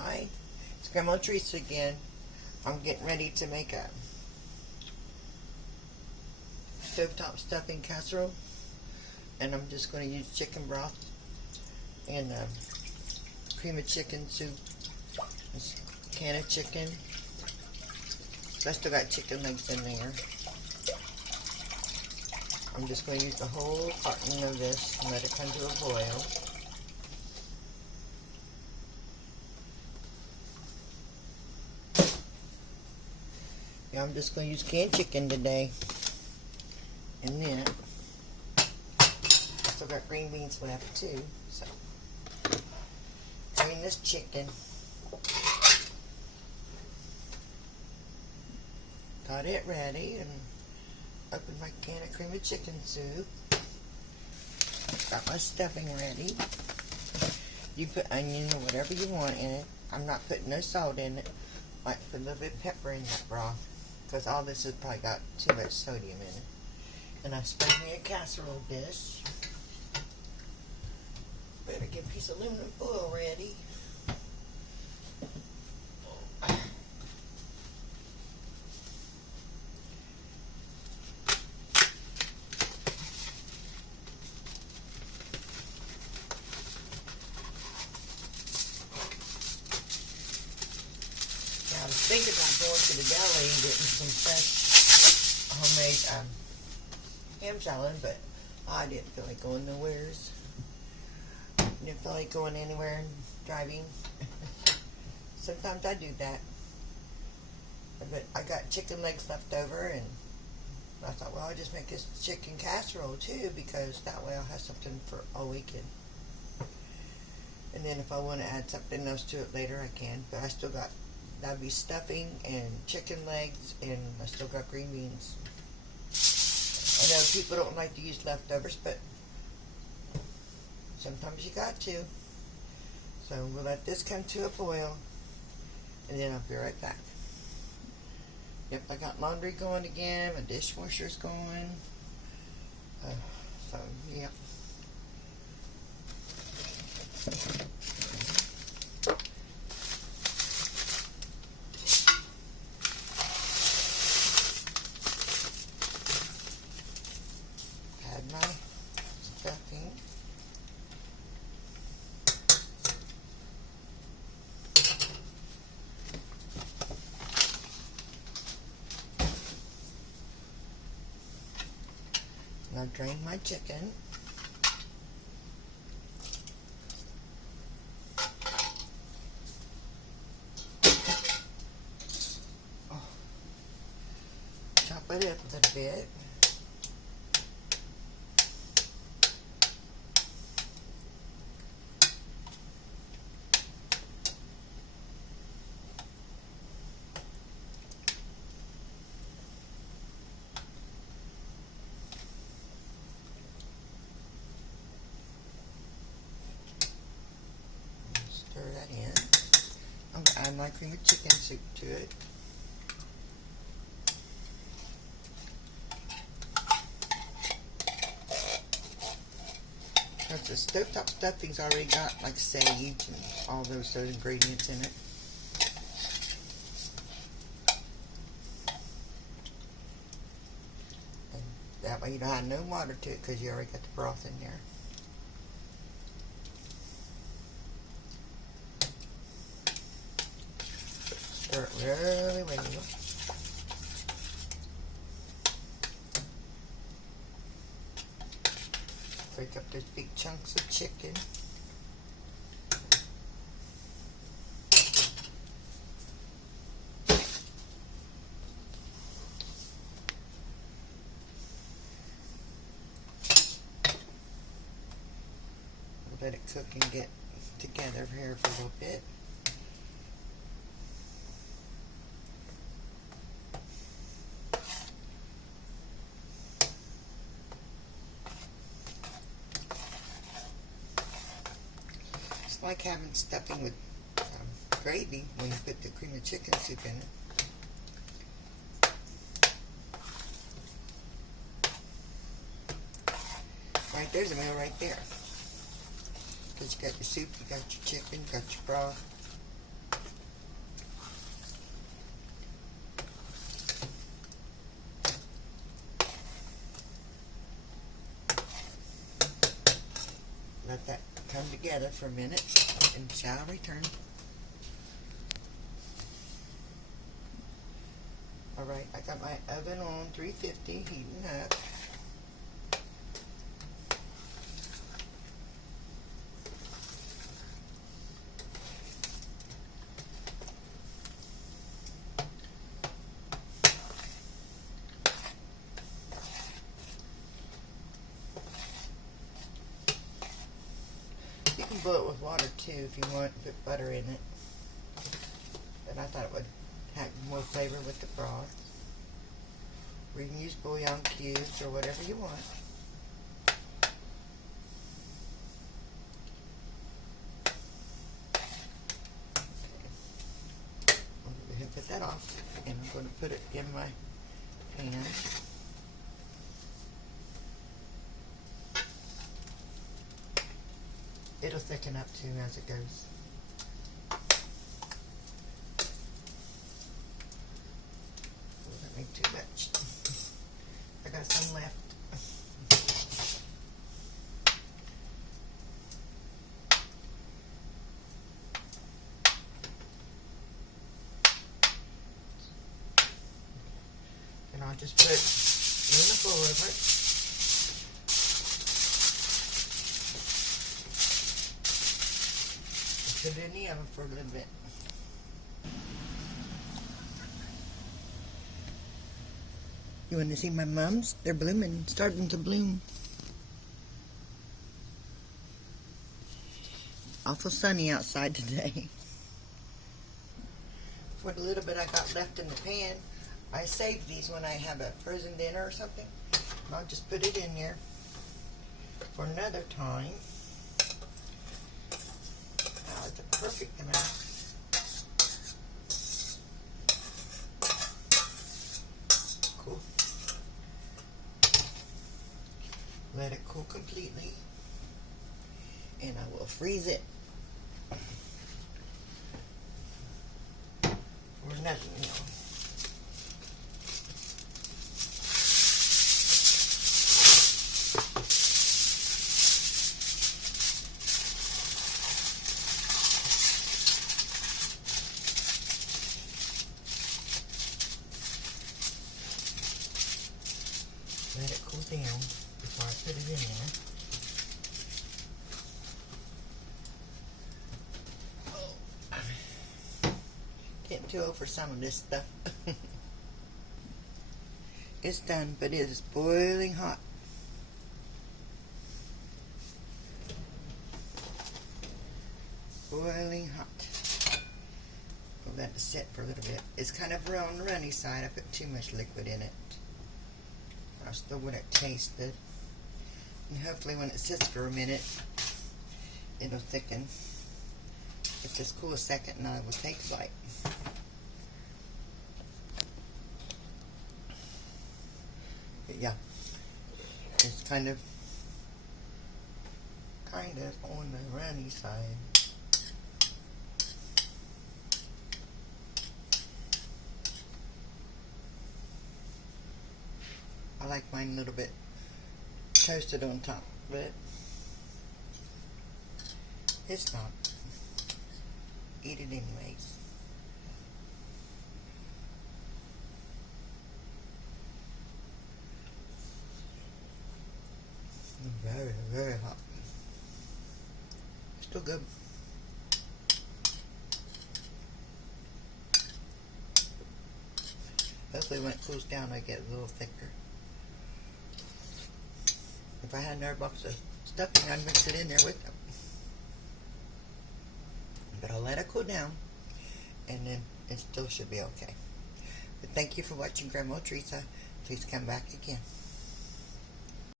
Hi, it's Grandma Teresa again. I'm getting ready to make a stovetop stuffing casserole, and I'm just going to use chicken broth and cream of chicken soup, this can of chicken. I still got chicken legs in there. I'm just going to use the whole carton of this and let it come to a boil. Yeah, I'm just going to use canned chicken today. And then, I still got green beans left too, so drain this chicken. Got it ready, and open my can of cream of chicken soup. Got my stuffing ready. You put onion or whatever you want in it. I'm not putting no salt in it. I might put a little bit of pepper in that broth, because all this has probably got too much sodium in it. And I spread me a casserole dish. Better get a piece of aluminum foil ready. I was thinking about going to the deli and getting some fresh homemade ham salad, but I didn't feel like going nowheres. Didn't feel like going anywhere and driving. Sometimes I do that. But I got chicken legs left over, and I thought, well, I'll just make this chicken casserole too, because that way I'll have something for all weekend. And then if I want to add something else to it later, I can. But I still got, that'd be stuffing and chicken legs, and I still got green beans. I know people don't like to use leftovers, but sometimes you got to. So we'll let this come to a boil, and then I'll be right back. Yep, I got laundry going again. My dishwasher's going. So, yep. Add my stuffing. Now drain my chicken. Chop it up a little bit. Stir that in. I'm going to add my cream of chicken soup to it. The stovetop stuffing's already got like sage and all those ingredients in it. And that way you don't add no water to it, because you already got the broth in there. Stir it really well. Break up those big chunks of chicken. Let it cook and get together here for a little bit. It's like having stuffing with gravy when you put the cream of chicken soup in it. Right there's a meal right there. Because you got your soup, you got your chicken, you got your broth. let that come together for a minute and shall return. Alright, I got my oven on 350 heating up. You can boil it with water too if you want, put butter in it. But I thought it would have more flavor with the broth. Or you can use bouillon cubes or whatever you want. Okay. I'll go ahead and put that off, and I'm going to put it in my pan. It'll thicken up too as it goes. Doesn't make too much. I got some left. And I'll just put aluminum foil over it. Put it in the oven for a little bit. You want to see my mums? They're blooming, starting to bloom. Awful sunny outside today. For the little bit I got left in the pan, I save these when I have a frozen dinner or something. And I'll just put it in there for another time. Now it's the perfect amount. Cool. Let it cool completely, and I will freeze it for nothing, you know. Let it cool down before I put it in there. Oh. Getting too old for some of this stuff. It's done, but it is boiling hot. Boiling hot. We'll let it sit for a little bit. It's kind of on the runny side. I put too much liquid in it. I still want it tasted. And hopefully when it sits for a minute, it'll thicken. Let this cool a second and I will take a bite. But yeah, it's kind of on the runny side. I like mine a little bit toasted on top, but it's not. Eat it anyways. Very, very hot. Still good. Hopefully when it cools down I get a little thicker. If I had another box of stuffing, I'd mix it in there with them. But I'll let it cool down, and then it still should be okay. But thank you for watching Grandma Teresa. Please come back again.